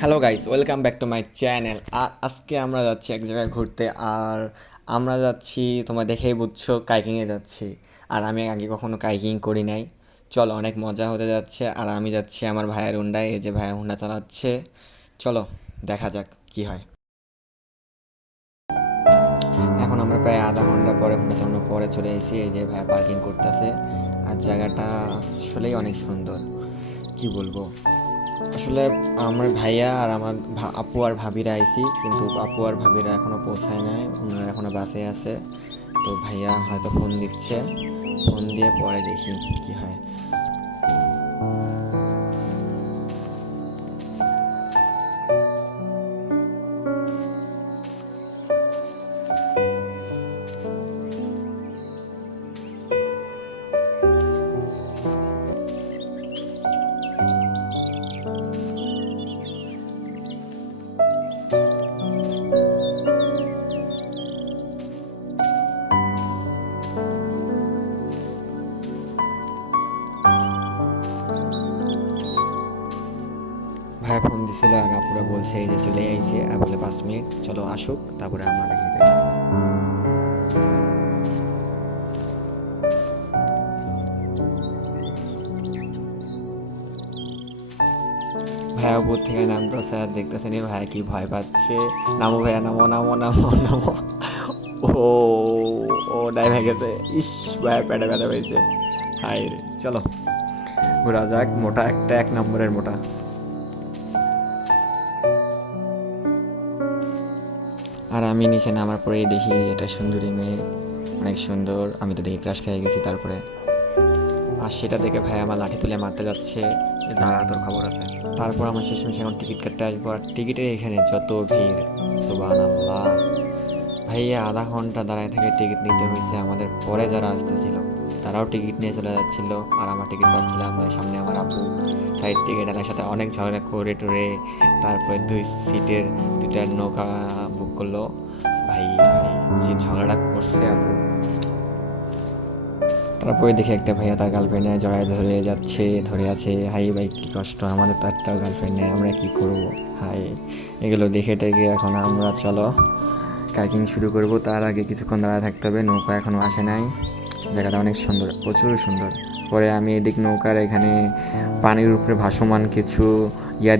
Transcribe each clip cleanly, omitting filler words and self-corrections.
Hello guys, welcome back to my channel. আর আজকে আমরা যাচ্ছি এক জায়গায় ঘুরতে। আর আমরা যাচ্ছি, তোমরা দেখেই বুঝছো, কাইকিংয়ে যাচ্ছি। আর আমি আগে কখনো কাইকিং করি নাই। চলো, অনেক মজা হতে যাচ্ছে। আর আমি যাচ্ছি আমার ভাইয়ের হুন্ডায়, এই যে ভাইয়ের হুন্ডা চালাচ্ছে। চলো দেখা যাক কি হয়। এখন আমরা প্রায় আধা ঘন্টা পরে হুন্ডা চালানোর পরে চলে এসেছি। এই যে ভাইয়া পার্কিং করতেছে। আর জায়গাটা আসলেই অনেক সুন্দর, কি বলবো। আসলে আমার ভাইয়া আর আমার আপু আর ভাবিরা আইছি, কিন্তু আপু আর ভাবিরা এখনও পৌঁছায় নাই, ওনারা এখনও বাসে আছে। তো ভাইয়া হয়তো ফোন দিচ্ছে, ফোন দিয়ে পরে দেখি কি হয়। ভাইয়া ফোন দিছিল আর আপুরা বলছে এই যে চলে আইছে, আর বলে 5 মিনিট, চলো আসুক তারপরে আমরা দেখি যাই। ভাইয়া উপর থেকে নামতেছে আর দেখতেছে নি ভাইয়া কি ভয় পাচ্ছে। নামো ভাইয়া, নামো নামো নামো নামো। ও, ও ডাই হয়ে গেছে। ইস, ভাইয়া পেটে ব্যথা পেয়েছে। হাই রে, চলো ঘোরা যাক। মোটা একটা, 1 নম্বরের মোটা। আর আমি নিচে নামার পরেই দেখি এটা সুন্দরী মেয়ে, অনেক সুন্দর। আমি তো দেখে ক্রাশ খেয়ে গেছি। তারপরে আর সেটা দেখে ভাই আমার লাঠি তুলে মারতে যাচ্ছে, যে দাঁড়া, তোর খবর আছে। তারপর আমার শেষমেশ এখন টিকিট কাটতে আসবো। আর টিকিটের এখানে যত ভিড়, সুবহানাল্লাহ। ভাইয়া আধা ঘন্টা দাঁড়ায় থেকে টিকিট নিতে হয়েছে। আমাদের পরে যারা আসতেছিল তারাও টিকিট নিয়ে চলে যাচ্ছিল, আর আমার টিকিট পাচ্ছিলাম না। সামনে আমার আপু, তাই টিকিট আলার সাথে অনেক ঝগড়া করে টরে তারপরে 2 সিটের 2টা নৌকা বুক করলো। ভাই ভাই, যে ঝগড়াটা করছে আপু। তারপরে দেখি একটা ভাইয়া তার গার্লফ্রেন্ডে জড়ায় ধরে যাচ্ছে, ধরে আছে। হাই ভাই, কি কষ্ট, আমাদের তো একটাও গার্লফ্রেন্ড নেই, আমরা কি করব। হাই, এগুলো দেখে টেকে এখন আমরা চলো কাইকিং শুরু করব। তার আগে কিছুক্ষণ দাঁড়ায় থাকতে হবে, নৌকা এখনও আসে নাই। জায়গাটা অনেক সুন্দর, প্রচুর সুন্দর। পরে আমি এদিক নৌকার এখানে পানির উপরে ভাসমান কিছু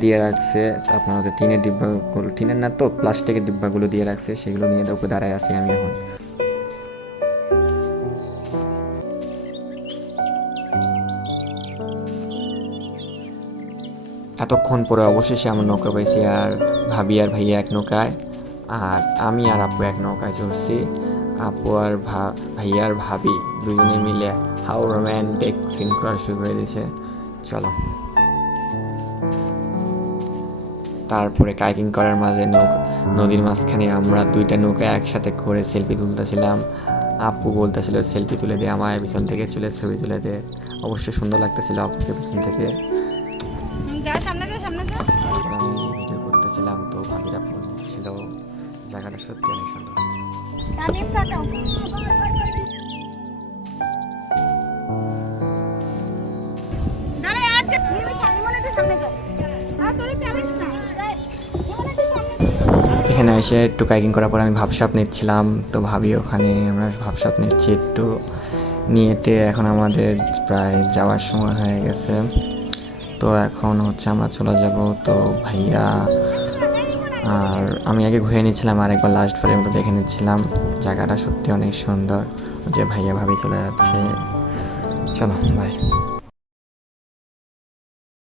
দিয়ে রাখছে। আপনার হচ্ছে টিনের ডিব্বাগুলো, টিনের না তো প্লাস্টিকের ডিব্বাগুলো দিয়ে রাখছে, সেগুলো নিয়ে উপরে দাঁড়ায় আছি আমি এখন। এতক্ষণ পরে অবশেষে আমরা নৌকা পাইছি। আর ভাবি আর ভাইয়া এক নৌকায়, আর আমি আর আপু এক নৌকায় চড়ছি। আপু আর ভাইয়া আর ভাবি দুজনে মিলে হাউ রোম্যান্টিক সিন করা শুরু করে দিয়েছে। চলো, তারপরে কাইকিং করার মাঝে নদীর মাঝখানে আমরা 2টা নৌকা একসাথে করে সেলফি তুলতেছিলাম। আপু বলতেছিল সেলফি তুলে দে আমায়, পিছন থেকে চলে ছবি তুলে দে। অবশ্যই সুন্দর লাগতেছিল আপুকে পিছন থেকে। তারপর আমি ভিডিও করতেছিলাম, তো ভাবিরা ফোন দিচ্ছিল। জায়গাটা সত্যি অনেক সুন্দর। এখানে এসে একটু কাইকিং করার পর আমি ভাবসাপ নিচ্ছিলাম। তো ভাবি ওখানে আমরা ভাবসাপ নিচ্ছি একটু নিয়েটে। এখন আমাদের প্রায় যাওয়ার সময় হয়ে গেছে। তো এখন হচ্ছে আমরা চলে যাব। তো ভাইয়া আর আমি আগে ঘুরে নিচ্ছিলাম, আর একবার লাস্ট বারের মতো দেখে নিচ্ছিলাম। জায়গাটা সত্যি অনেক সুন্দর। যে ভাইয়া ভাবি চলে যাচ্ছে। চলো, বাই।